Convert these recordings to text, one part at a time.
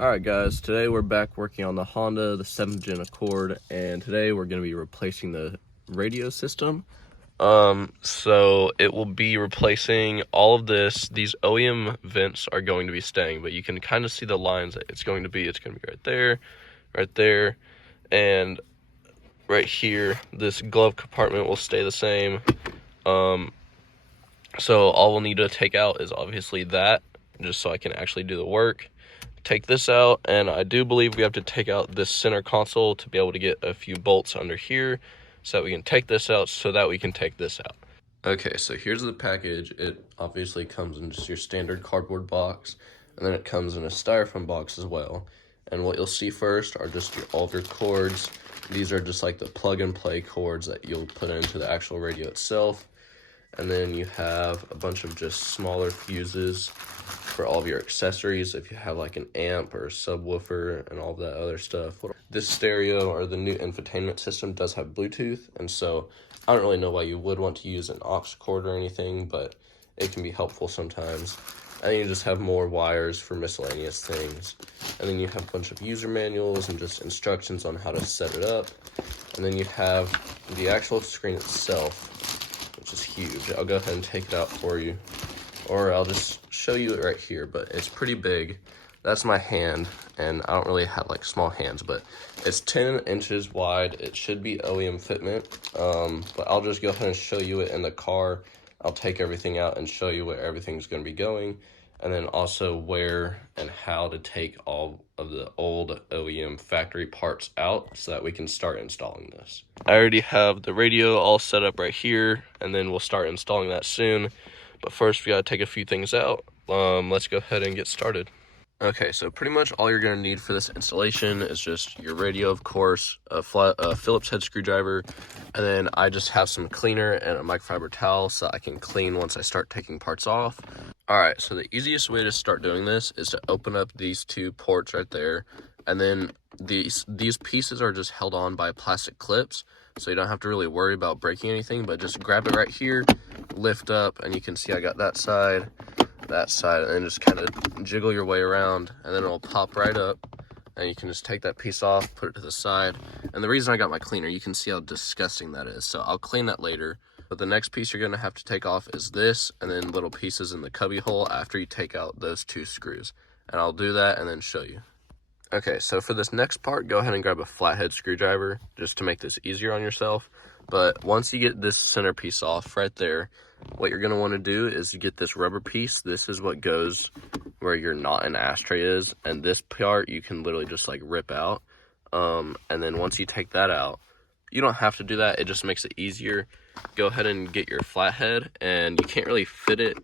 Alright guys, today we're back working on the Honda, the 7th gen Accord, and today we're going to be replacing the radio system. So it will be replacing all of this. These OEM vents are going to be staying, but you can kind of see the lines that it's going to be right there, and right here. This glove compartment will stay the same. So all we'll need to take out is obviously that, just so I can actually do the work. Take this out, and I do believe we have to take out this center console to be able to get a few bolts under here so that we can take this out, so that we can take this out. Okay, so here's the package. It obviously comes in just your standard cardboard box, and then it comes in a styrofoam box as well. And what you'll see first are just all of your cords. These are just like the plug and play cords that you'll put into the actual radio itself. And then you have a bunch of just smaller fuses for all of your accessories, if you have like an amp or a subwoofer and all that other stuff. This stereo, or the new infotainment system, does have Bluetooth, and so I don't really know why you would want to use an aux cord or anything, but it can be helpful sometimes. And then you just have more wires for miscellaneous things. And then you have a bunch of user manuals and just instructions on how to set it up. And then you have the actual screen itself, which is huge. I'll go ahead and take it out for you, or I'll just show you it right here, but it's pretty big. That's my hand, and I don't really have like small hands, but it's 10 inches wide. It should be OEM fitment, but I'll just go ahead and show you it in the car. I'll take everything out and show you where everything's going to be going, and then also where and how to take all of the old OEM factory parts out so that we can start installing this. I already have the radio all set up right here, and then we'll start installing that soon. But first, we gotta take a few things out. Let's go ahead and get started. Okay, so pretty much all you're gonna need for this installation is just your radio, of course, a Phillips head screwdriver, and then I just have some cleaner and a microfiber towel so I can clean once I start taking parts off. Alright, so the easiest way to start doing this is to open up these two ports right there, and then these pieces are just held on by plastic clips, so you don't have to really worry about breaking anything, but just grab it right here, lift up, and you can see I got that side, and then just kind of jiggle your way around, and then it'll pop right up, and you can just take that piece off, put it to the side. And the reason I got my cleaner, you can see how disgusting that is, so I'll clean that later. But the next piece you're going to have to take off is this, and then little pieces in the cubby hole after you take out those two screws. And I'll do that and then show you. Okay, so for this next part, go ahead and grab a flathead screwdriver just to make this easier on yourself. But once you get this center piece off right there, what you're going to want to do is get this rubber piece. This is what goes where your knot and ashtray is, and this part you can literally just like rip out. And then once you take that out, you don't have to do that, it just makes it easier. Go ahead and get your flathead, and you can't really fit it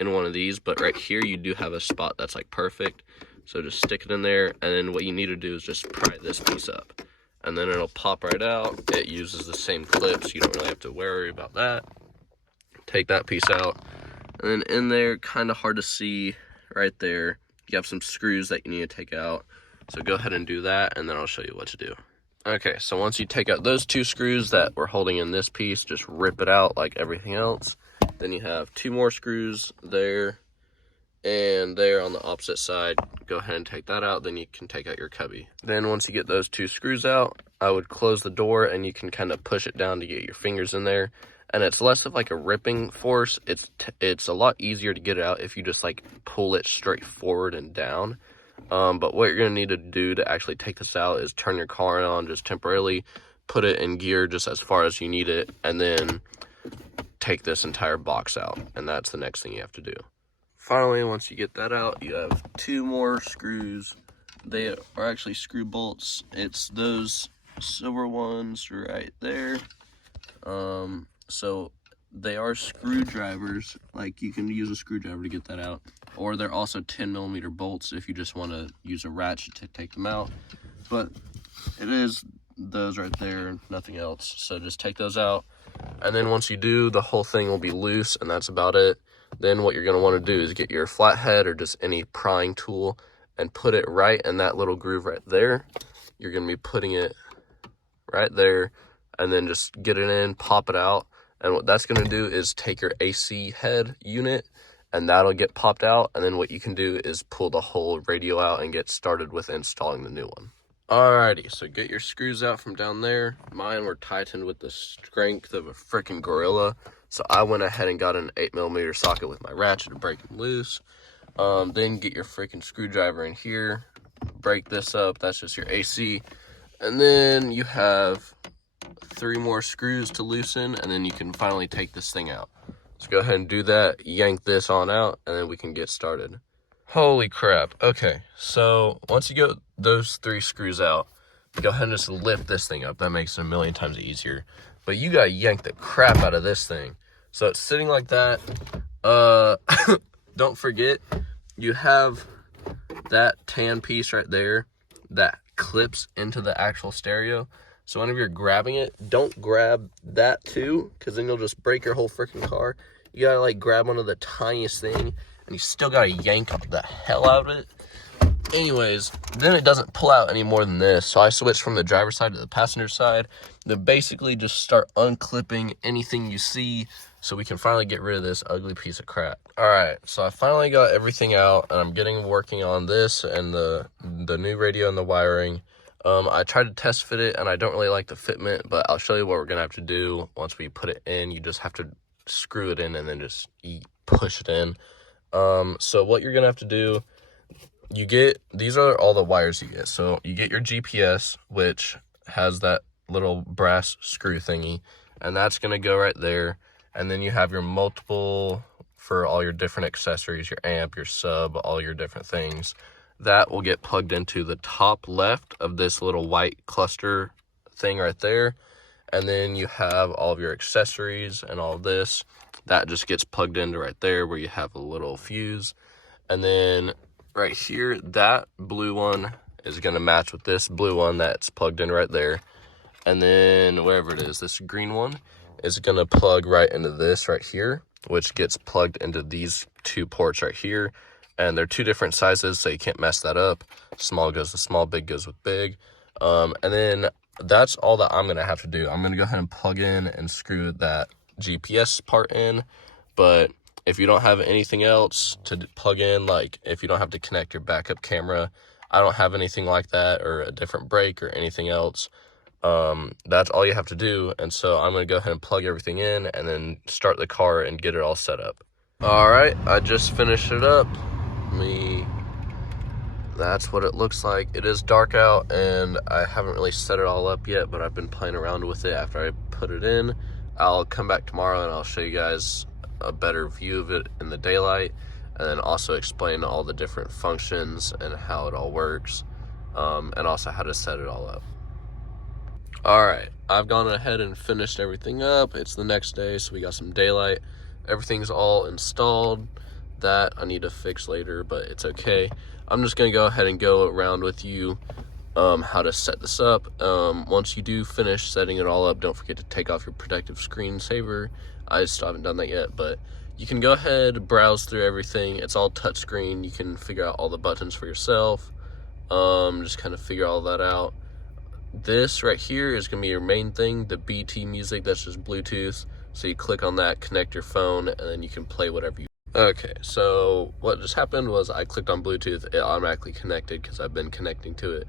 in one of these, but right here you do have a spot that's like perfect. So just stick it in there, and then what you need to do is just pry this piece up, and then it'll pop right out. It uses the same clips, you don't really have to worry about that. Take that piece out, and then in there, kind of hard to see right there, you have some screws that you need to take out. So go ahead and do that, and then I'll show you what to do. Okay, so once you take out those two screws that we're holding in this piece, just rip it out like everything else. Then you have two more screws there and there on the opposite side. Go ahead and take that out, then you can take out your cubby. Then once you get those two screws out, I would close the door, and you can kind of push it down to get your fingers in there. And it's less of like a ripping force. It's a lot easier to get it out if you just like pull it straight forward and down. But what you're going to need to do to actually take this out is turn your car on just temporarily, put it in gear just as far as you need it, and then take this entire box out. And that's the next thing you have to do. Finally, once you get that out, you have two more screws. They are actually screw bolts. It's those silver ones right there. So they are screwdrivers. Like, you can use a screwdriver to get that out, or they're also 10mm bolts if you just want to use a ratchet to take them out. But it is those right there, nothing else. So just take those out, and then once you do, the whole thing will be loose, and that's about it. Then what you're going to want to do is get your flathead or just any prying tool and put it right in that little groove right there. You're going to be putting it right there, and then just get it in, pop it out. And what that's going to do is take your AC head unit and that'll get popped out. And then what you can do is pull the whole radio out and get started with installing the new one. Alrighty, so get your screws out from down there. Mine were tightened with the strength of a freaking gorilla. So I went ahead and got an 8mm socket with my ratchet to break them loose. Then get your freaking screwdriver in here, break this up. That's just your AC. And then you have 3 more screws to loosen, and then you can finally take this thing out. So go ahead and do that, yank this on out, and then we can get started. Holy crap. Okay, so once you get those 3 screws out, go ahead and just lift this thing up. That makes it a million times easier. But you gotta yank the crap out of this thing. So it's sitting like that. Don't forget, you have that tan piece right there that clips into the actual stereo. So whenever you're grabbing it, don't grab that too, because then you'll just break your whole freaking car. You gotta like grab onto the tiniest thing, and you still gotta yank the hell out of it. Anyways, then it doesn't pull out any more than this. So I switched from the driver's side to the passenger side. Then basically just start unclipping anything you see so we can finally get rid of this ugly piece of crap. All right, so I finally got everything out, and I'm working on this and the new radio and the wiring. I tried to test fit it, and I don't really like the fitment, but I'll show you what we're gonna have to do once we put it in. You just have to screw it in and then just push it in. So what you're gonna have to do, these are all the wires you get. So you get your GPS, which has that little brass screw thingy, and that's gonna go right there. And then you have your multiple for all your different accessories, your amp, your sub, all your different things. That will get plugged into the top left of this little white cluster thing right there. And then you have all of your accessories and all of this. That just gets plugged into right there where you have a little fuse. And then right here, that blue one is going to match with this blue one that's plugged in right there. And then wherever it is, this green one is going to plug right into this right here, which gets plugged into these 2 ports right here. And they're 2 different sizes, so you can't mess that up. Small goes with small, big goes with big. And then that's all that I'm going to have to do. I'm going to go ahead and plug in and screw that GPS part in. But if you don't have anything else to plug in, like if you don't have to connect your backup camera, I don't have anything like that, or a different brake or anything else. That's all you have to do. And so I'm going to go ahead and plug everything in and then start the car and get it all set up. All right, I just finished it up. That's what it looks like. It is dark out, and I haven't really set it all up yet, but I've been playing around with it after I put it in. I'll come back tomorrow and I'll show you guys a better view of it in the daylight, and then also explain all the different functions and how it all works, and also how to set it all up. Alright, I've gone ahead and finished everything up. It's the next day, so we got some daylight. Everything's all installed. That I need to fix later, but it's okay. I'm just gonna go ahead and go around with you how to set this up. Once you do finish setting it all up, don't forget to take off your protective screensaver. I still haven't done that yet, but you can go ahead, browse through everything. It's all touchscreen. You can figure out all the buttons for yourself. Just kind of figure all that out. This right here is gonna be your main thing, the BT music. That's just Bluetooth. So you click on that, connect your phone, and then you can play whatever you. Okay, so what just happened was I clicked on Bluetooth. It automatically connected because I've been connecting to it.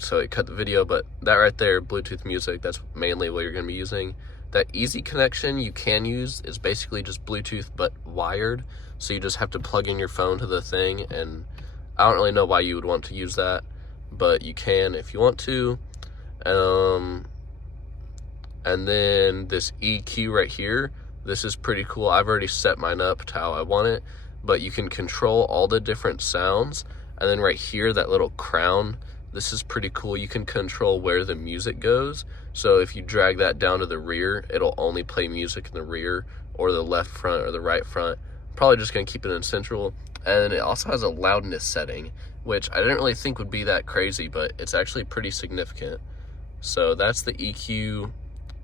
So it cut the video, but that right there, Bluetooth music, that's mainly what you're going to be using. That easy connection you can use is basically just Bluetooth but wired. So you just have to plug in your phone to the thing, and I don't really know why you would want to use that, but you can if you want to. And then this EQ right here, this is pretty cool. I've already set mine up to how I want it, but you can control all the different sounds. And then right here, that little crown, this is pretty cool. You can control where the music goes. So if you drag that down to the rear, it'll only play music in the rear, or the left front or the right front. Probably just gonna keep it in central. And it also has a loudness setting, which I didn't really think would be that crazy, but it's actually pretty significant. So that's the EQ,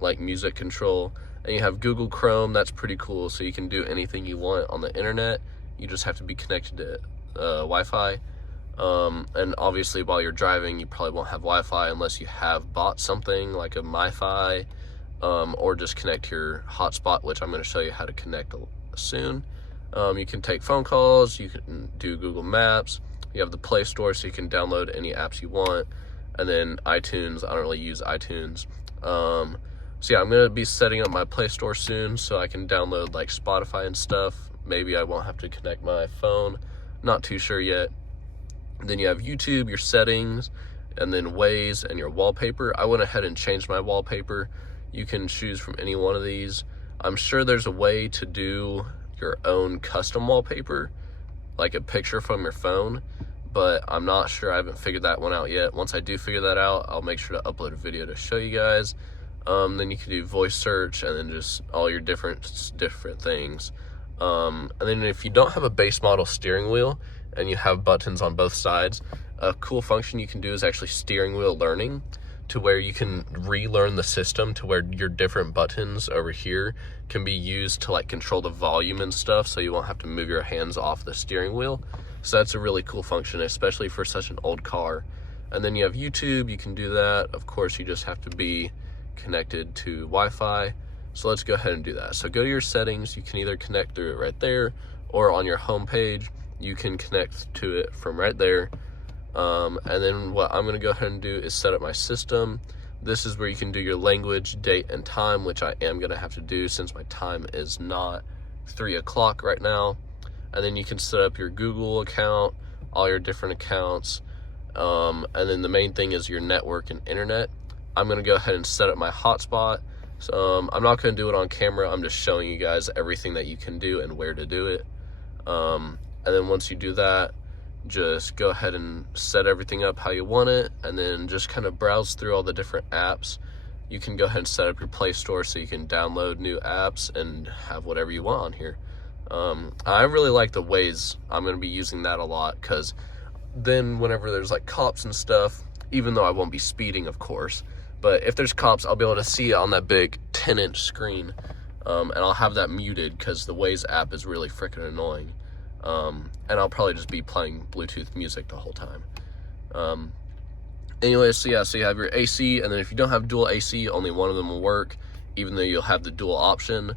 like music control. And you have Google Chrome. That's pretty cool. So you can do anything you want on the internet. You just have to be connected to Wi-Fi. And obviously while you're driving, you probably won't have Wi-Fi unless you have bought something like a MiFi, or just connect your hotspot, which I'm going to show you how to connect soon. You can take phone calls, you can do Google Maps, you have the Play Store so you can download any apps you want, and then iTunes. I don't really use iTunes. So yeah, I'm going to be setting up my Play Store soon so I can download like Spotify and stuff. Maybe I won't have to connect my phone, not too sure yet. Then you have YouTube, your settings, and then Waze and your wallpaper. I went ahead and changed my wallpaper. You can choose from any one of these. I'm sure there's a way to do your own custom wallpaper, like a picture from your phone, but I'm not sure. I haven't figured that one out yet. Once I do figure that out, I'll make sure to upload a video to show you guys. Then you can do voice search and then just all your different things. And then if you don't have a base model steering wheel and you have buttons on both sides, a cool function you can do is actually steering wheel learning, to where you can relearn the system to where your different buttons over here can be used to like control the volume and stuff, so you won't have to move your hands off the steering wheel. So that's a really cool function, especially for such an old car. And then you have YouTube, you can do that. Of course, you just have to be connected to Wi-Fi. So let's go ahead and do that. So go to your settings. You can either connect through it right there, or on your home page, you can connect to it from right there. And then what I'm gonna go ahead and do is set up my system. This is where you can do your language, date, and time, which I am gonna have to do since my time is not 3 o'clock right now. And then you can set up your Google account, all your different accounts. And then the main thing is your network and internet. I'm gonna go ahead and set up my hotspot. So I'm not gonna do it on camera. I'm just showing you guys everything that you can do and where to do it. And then once you do that, just go ahead and set everything up how you want it, and then just kind of browse through all the different apps. You can go ahead and set up your Play Store so you can download new apps and have whatever you want on here. I really like the Waze. I'm gonna be using that a lot, because then whenever there's like cops and stuff, even though I won't be speeding, of course, but if there's cops, I'll be able to see it on that big 10-inch screen. And I'll have that muted because the Waze app is really freaking annoying. And I'll probably just be playing Bluetooth music the whole time. Anyway, so yeah, so you have your AC, and then if you don't have dual AC, only one of them will work, even though you'll have the dual option.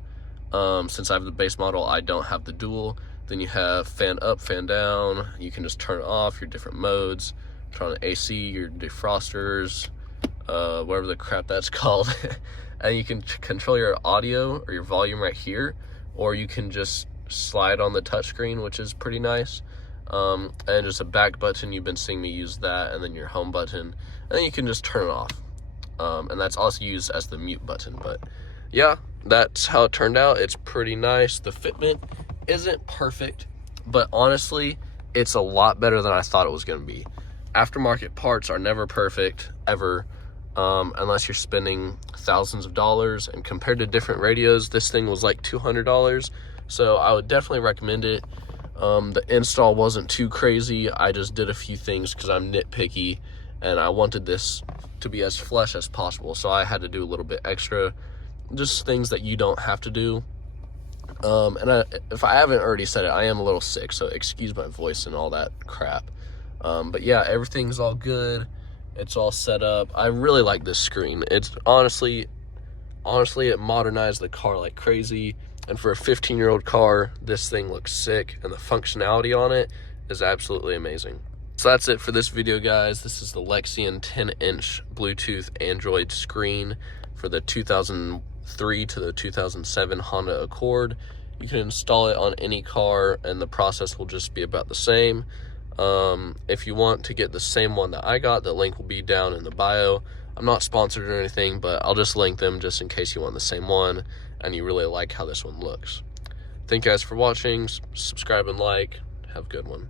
Since I have the base model, I don't have the dual. Then you have fan up, fan down. You can just turn it off, your different modes. Turn on AC, your defrosters, whatever the crap that's called. And you can control your audio or your volume right here, or you can just slide on the touchscreen, which is pretty nice. And just a back button, you've been seeing me use that, and then your home button, and then you can just turn it off. And that's also used as the mute button. But yeah, that's how it turned out. It's pretty nice. The fitment isn't perfect, but honestly, it's a lot better than I thought it was going to be. Aftermarket parts are never perfect, ever, unless you're spending thousands of dollars. And compared to different radios, this thing was like $200. So I would definitely recommend it. The install wasn't too crazy. I just did a few things because I'm nitpicky, and I wanted this to be as flush as possible. So I had to do a little bit extra, just things that you don't have to do. If I haven't already said it, I am a little sick, so excuse my voice and all that crap. But yeah, everything's all good. It's all set up. I really like this screen. It's honestly, it modernized the car like crazy. And for a 15-year-old car, this thing looks sick, and the functionality on it is absolutely amazing. So that's it for this video, guys. This is the Lexion 10-inch Bluetooth Android screen for the 2003 to the 2007 Honda Accord. You can install it on any car, and the process will just be about the same. If you want to get the same one that I got, the link will be down in the bio. I'm not sponsored or anything, but I'll just link them just in case you want the same one and you really like how this one looks. Thank you guys for watching. Subscribe and like. Have a good one.